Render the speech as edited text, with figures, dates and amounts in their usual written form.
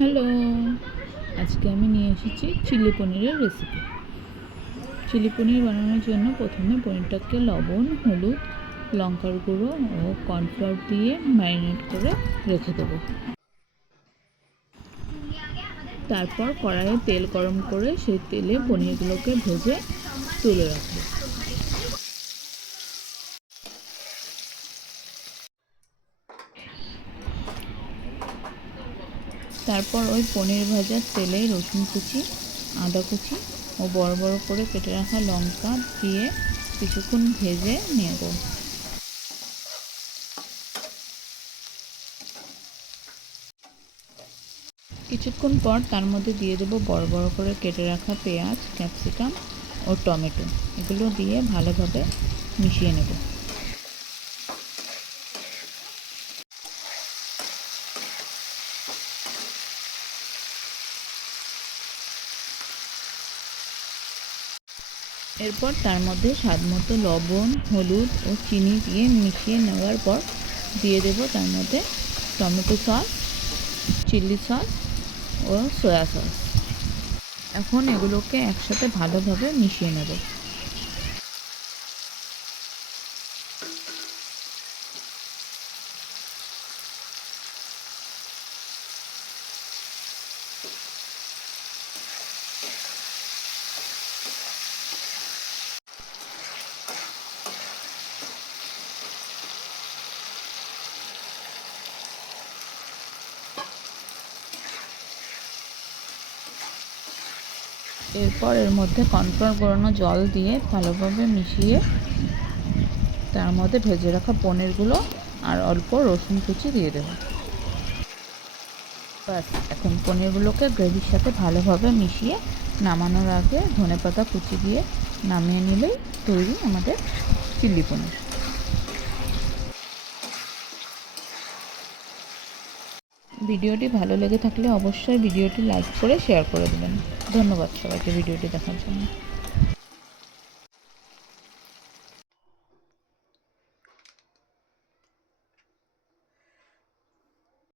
Hello, আজকে আমি নিয়ে এসেছি চিলি পনিরের রেসিপি। চিলি পনির বানানোর জন্য প্রথমে পনিরটাকে লবণ, হলুদ, লঙ্কার গুঁড়ো ও কর্নফ্লাওয়ার দিয়ে ম্যারিনেট করে রেখে দেবো। তারপর কড়াইয়ে তেল গরম করে সেই তেলে পনিরগুলোকে ভেজে তুলে রাখবো। তারপর ওই পনির ভাজার তেলে রসুন কুচি, আদা কুচি ও বড় বড় করে কেটে রাখা লঙ্কা দিয়ে কিছুক্ষণ ভেজে নেব। কিছুক্ষণ পর তার মধ্যে দিয়ে দেবো বড় বড় করে কেটে রাখা পেঁয়াজ, ক্যাপসিকাম ও টমেটো। এগুলো দিয়ে ভালোভাবে মিশিয়ে নেব। এরপর তার মধ্যে স্বাদমতো লবণ, হলুদ ও চিনি দিয়ে মিশিয়ে নেওয়ার পর দিয়ে দেব তার মধ্যে টমেটো সস, চিলি সস ও সয়া সস। এখন এগুলোকে একসাথে ভালোভাবে মিশিয়ে নেব। এরপর এর মধ্যে কর্নফ্লাওয়ার গোলানো জল দিয়ে ভালোভাবে মিশিয়ে তার মধ্যে ভেজে রাখা পনিরগুলো আর অল্প রসুন কুচি দিয়ে দেবো। ব্যাস, এখন পনিরগুলোকে গ্রেভির সাথে ভালোভাবে মিশিয়ে নামানোর আগে ধনেপাতা কুচি দিয়ে নামিয়ে নিলেই তৈরি আমাদের চিলি পনির। ভিডিওটি ভালো লেগে থাকলে অবশ্যই ভিডিওটি লাইক করে শেয়ার করে দেবেন। ধন্যবাদ সবাইকে ভিডিওটি দেখার জন্য।